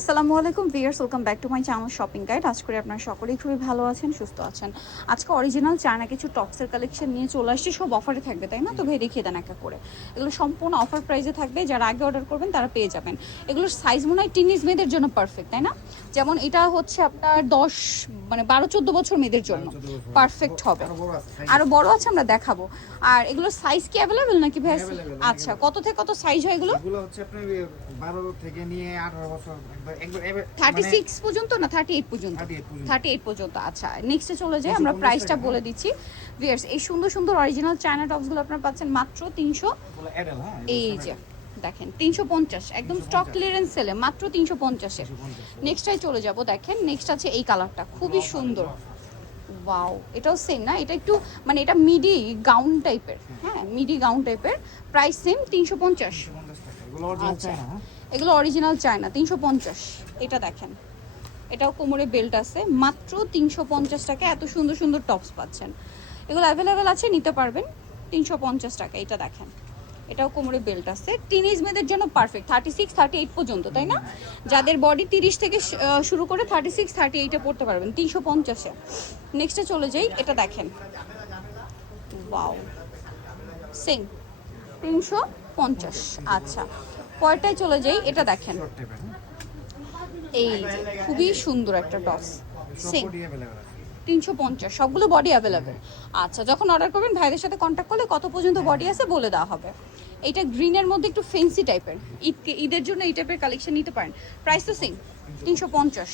আসসালামু আলাইকুম viewers, welcome back to my channel shopping guide. আজ করে আপনারা সকলেই খুবই ভালো আছেন, সুস্থ আছেন। আজকে অরিজিনাল চায়না কিছু টপসের কালেকশন নিয়ে চলে আসছি। সব অফারে থাকবে, তাই না? তো ভাই দেখিয়ে দেন একটা করে। এগুলো সম্পূর্ণ অফার প্রাইসে থাকবে, যারা আগে অর্ডার করবেন তারা পেয়ে যাবেন। এগুলোর সাইজ মনে হয় টিনেজ মেয়েদের জন্য পারফেক্ট, তাই না? যেমন এটা হচ্ছে আপনার 12-14 বছর মেয়েদের জন্য পারফেক্ট হবে। আরো বড় আছে, আমরা দেখাবো। আর এগুলোর সাইজ কি অ্যাভেলেবেল নাকি ভাই? আচ্ছা, কত থেকে কত সাইজ হয় এগুলো? এগুলো হচ্ছে আপনার 12 থেকে নিয়ে 18 বছর একবার 36 পর্যন্ত না 38 পর্যন্ত? 38 পর্যন্ত। আচ্ছা, নেক্সটে চলে যাই, আমরা প্রাইসটা বলে দিচ্ছি ভিউয়ার্স। এই সুন্দর সুন্দর অরিজিনাল চায়না টপসগুলো আপনারা পাচ্ছেন মাত্র 300। এই যে দেখেন 350, একদম স্টক ক্লিয়ারেন্স সেলে মাত্র 350-এ। নেক্সটটাই চলে যাব। দেখেন নেক্সট আছে এই কালারটা, খুবই সুন্দর। ওয়াও, এটাও সেম না? এটা একটু মানে এটা মিডি গাউন টাইপের। হ্যাঁ, মিডি গাউন টাইপের। Price same 350। আচ্ছা, এগুলো অরিজিনাল চায়না 350। এটা দেখেন, এটাও কোমরে বেল্ট আছে, মাত্র 350 টাকা এত সুন্দর সুন্দর টপস পাচ্ছেন। এগুলো অ্যাভেলেবেল আছে, নিতে পারবেন 350 টাকা। এটা দেখেন, এটাও কোমরে বেল্ট আছে। টিনেজ মেয়েদের জন্য পারফেক্ট, 36-38 পর্যন্ত, তাই না? যাদের বডি 30 থেকে শুরু করে 36-38-এ পড়তে পারবেন 350-এ। নেক্সটে চলে যাই, এটা দেখেন। Wow, same 350। আচ্ছা, পরেরটায় চলে যাই, এটা দেখেন। এই যে খুবই সুন্দর একটা টপস, সেম 350, সবগুলো বডি অ্যাভেলেবেল। আচ্ছা, যখন অর্ডার করবেন ভাইদের সাথে কন্ট্যাক্ট করলে কত পর্যন্ত বডি আছে বলে দেওয়া হবে। এইটা গ্রিনের মধ্যে একটু ফেন্সি টাইপের, ঈদের জন্য এই টাইপের কালেকশন নিতে পারেন। প্রাইস তো সেম 350।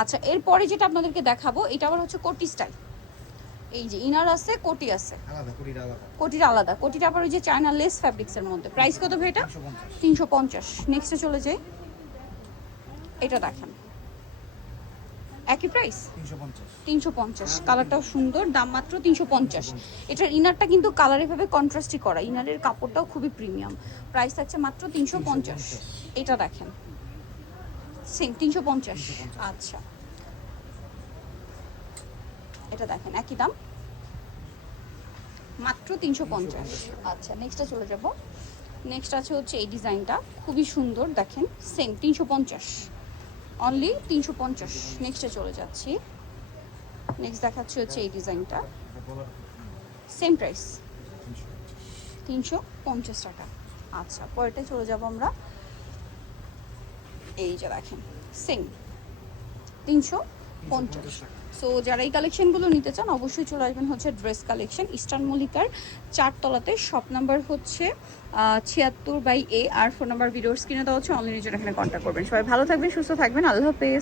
আচ্ছা, এরপরে যেটা আপনাদেরকে দেখাবো এটা আবার হচ্ছে কোটি স্টাইল। এই যে ইনার আছে, কোটি আছে, কোটিটা আলাদা। কোটিটা আবার ওই যে চায়না লেস ফ্যাব্রিক্সের মধ্যে। প্রাইস কত ভাই এটা? 350। নেক্সটে চলে যাই, এটা দেখেন, একই প্রাইস 350। কালারটাও সুন্দর, দাম মাত্র 350। এটার ইনারটা কিন্তু কালার এভাবে কন্ট্রাস্টই করা, ইনারের কাপড়টাও খুবই প্রিমিয়াম। প্রাইস থাকছে মাত্র 350। এটা দেখেন, সেম 350। আচ্ছা, এটা দেখেন একই দাম, মাত্র 350। আচ্ছা, নেক্সটে চলে যাব। নেক্সট আছে হচ্ছে এই ডিজাইনটা, খুবই সুন্দর, দেখেন সেম 350, অনলি 350। নেক্সটে চলে যাচ্ছি। নেক্সট দেখাচ্ছি হচ্ছে এই ডিজাইনটা, সেম প্রাইস 350 টাকা। আচ্ছা, পরেরটায় চলে যাব আমরা। এই যে দেখেন, সেম 350। সো যারা এই কালেকশনগুলো নিতে চান অবশ্যই চলে আসবেন হচ্ছে ড্রেস কালেকশন, ইস্টার্ন মল্লিকার 4 তলাতে। শপ নাম্বার হচ্ছে 76/A, আর ফোন নাম্বার ভিডিওর স্ক্রিনে দেওয়া হচ্ছে। অনলাইনে জন্য এখানে কন্ট্যাক্ট করবেন। সবাই ভালো থাকবেন, সুস্থ থাকবেন, আল্লাহ হাফেজ।